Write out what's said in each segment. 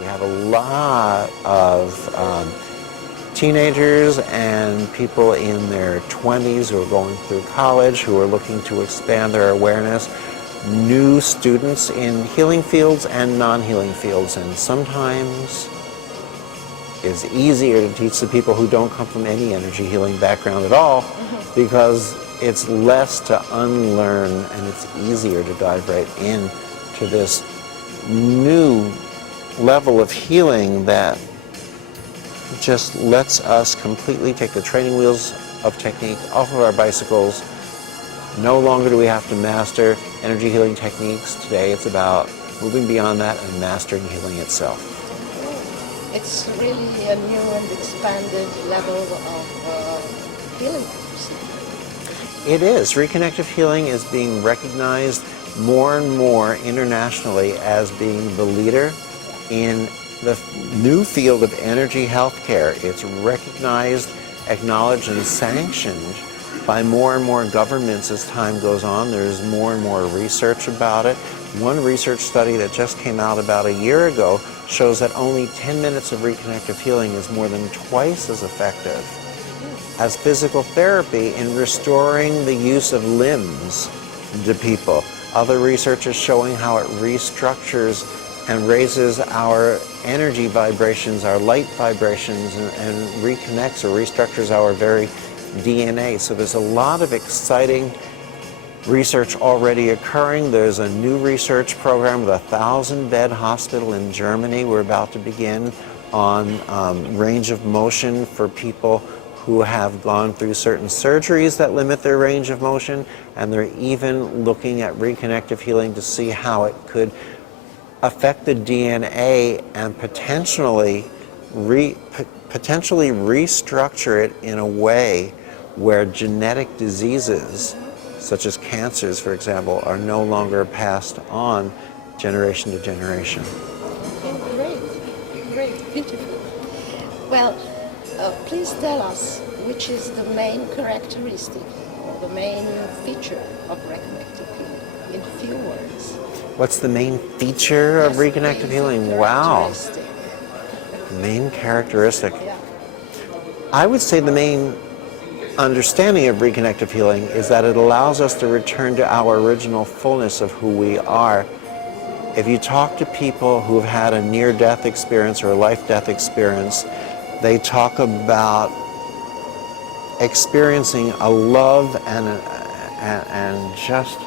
We have a lot of teenagers and people in their 20s who are going through college, who are looking to expand their awareness, new students in healing fields and non-healing fields, and sometimes it's easier to teach the people who don't come from any energy healing background at all, because it's less to unlearn and it's easier to dive right into this new level of healing that just lets us completely take the training wheels of technique off of our bicycles. No longer do we have to master energy healing techniques. Today it's about moving beyond that and mastering healing itself. It's really a new and expanded level of healing. It is. Reconnective healing is being recognized more and more internationally as being the leader in the new field of energy healthcare. It's recognized, acknowledged, and sanctioned by more and more governments as time goes on. There's more and more research about it. One research study that just came out about a year ago shows that only 10 minutes of reconnective healing is more than twice as effective as physical therapy in restoring the use of limbs to people. Other research is showing how it restructures and raises our energy vibrations, our light vibrations, and reconnects or restructures our very DNA. So there's a lot of exciting research already occurring. There's a new research program with a 1,000-bed hospital in Germany. We're about to begin on range of motion for people who have gone through certain surgeries that limit their range of motion, and they're even looking at reconnective healing to see how it could affect the DNA and potentially restructure it in a way where genetic diseases, such as cancers, for example, are no longer passed on generation to generation. Great, beautiful. Well, please tell us which is the main characteristic or the main feature of reconnective healing in few words. What's the main feature of reconnective healing? Wow. Main characteristic. Yeah. I would say the main understanding of reconnective healing is that it allows us to return to our original fullness of who we are. If you talk to people who have had a near-death experience or a life-death experience, they talk about experiencing a love and just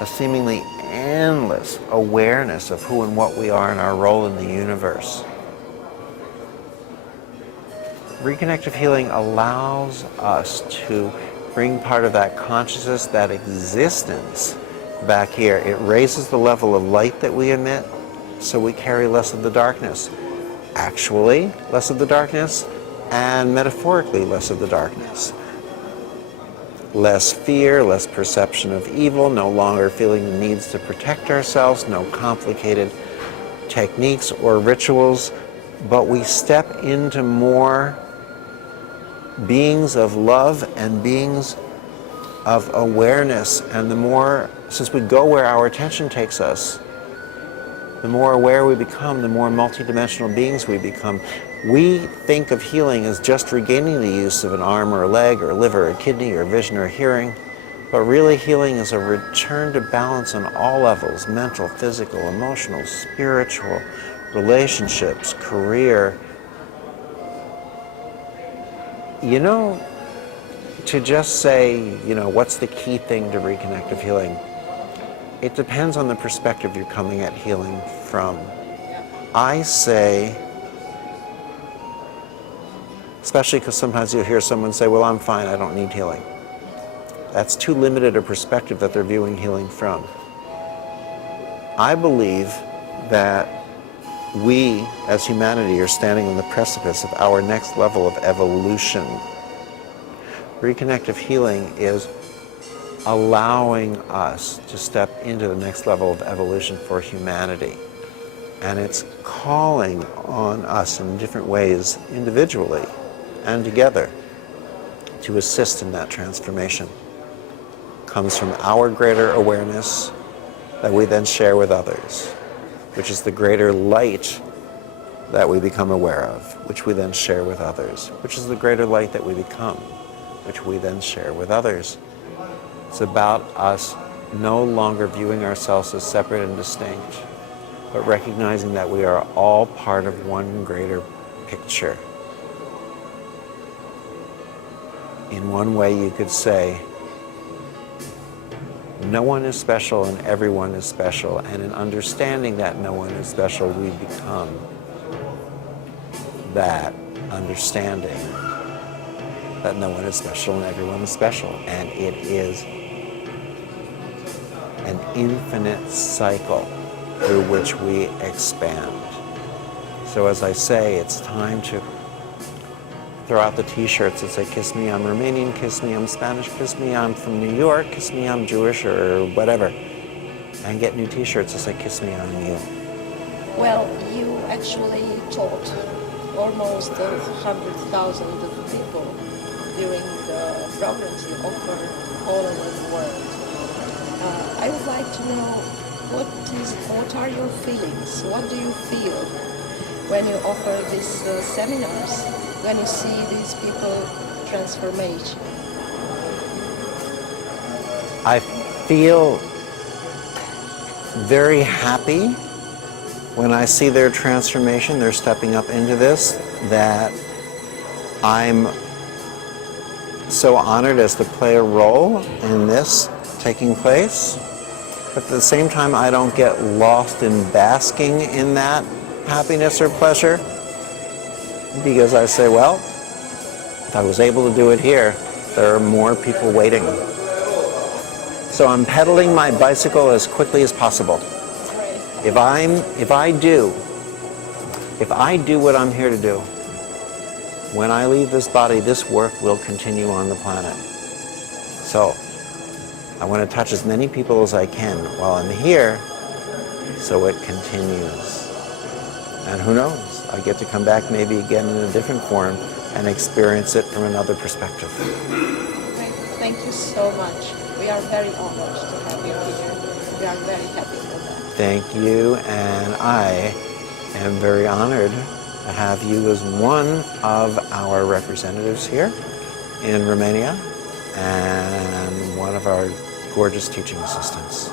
a seemingly endless awareness of who and what we are and our role in the universe. Reconnective healing allows us to bring part of that consciousness, that existence back here. It raises the level of light that we emit, so we carry less of the darkness. Actually, less of the darkness, and metaphorically less of the darkness. Less fear, less perception of evil, no longer feeling the needs to protect ourselves, no complicated techniques or rituals, but we step into more beings of love and beings of awareness. And the more, since we go where our attention takes us, the more aware we become, the more multidimensional beings we become. We think of healing as just regaining the use of an arm or a leg or a liver or a kidney or vision or hearing, but really healing is a return to balance on all levels: mental, physical, emotional, spiritual, relationships, career. You know, to just say, what's the key thing to reconnective healing? It depends on the perspective you're coming at healing from. I say, especially because sometimes you'll hear someone say, well, I'm fine, I don't need healing. That's too limited a perspective that they're viewing healing from. I believe that we, as humanity, are standing on the precipice of our next level of evolution. Reconnective healing is allowing us to step into the next level of evolution for humanity. And it's calling on us in different ways, individually and together, to assist in that transformation. It comes from our greater awareness that we then share with others, which is the greater light that we become aware of, which we then share with others, which is the greater light that we become, which we then share with others. It's about us no longer viewing ourselves as separate and distinct, but recognizing that we are all part of one greater picture. In one way, you could say, no one is special and everyone is special, and in understanding that no one is special, we become that understanding that no one is special and everyone is special. And it is an infinite cycle through which we expand. So as I say, it's time to throw out the t-shirts that say, kiss me, I'm Romanian, kiss me, I'm Spanish, kiss me, I'm from New York, kiss me, I'm Jewish, or whatever. And get new t-shirts that say, kiss me, I'm you. Well, you actually taught almost 100,000 people during the programs you offer all over the world. I would like to know what are your feelings? What do you feel when you offer these seminars, when you see these people transformation? I feel very happy when I see their transformation, they're stepping up into this, that I'm so honored as to play a role in this taking place. But at the same time, I don't get lost in basking in that happiness or pleasure, because I say, well, if I was able to do it here, there are more people waiting. So I'm pedaling my bicycle as quickly as possible. If I do what I'm here to do, when I leave this body, this work will continue on the planet. So I want to touch as many people as I can while I'm here, so it continues. And who knows, I get to come back maybe again in a different form and experience it from another perspective. Thank you so much. We are very honored to have you here. We are very happy for that. Thank you, and I am very honored to have you as one of our representatives here in Romania and one of our gorgeous teaching assistants.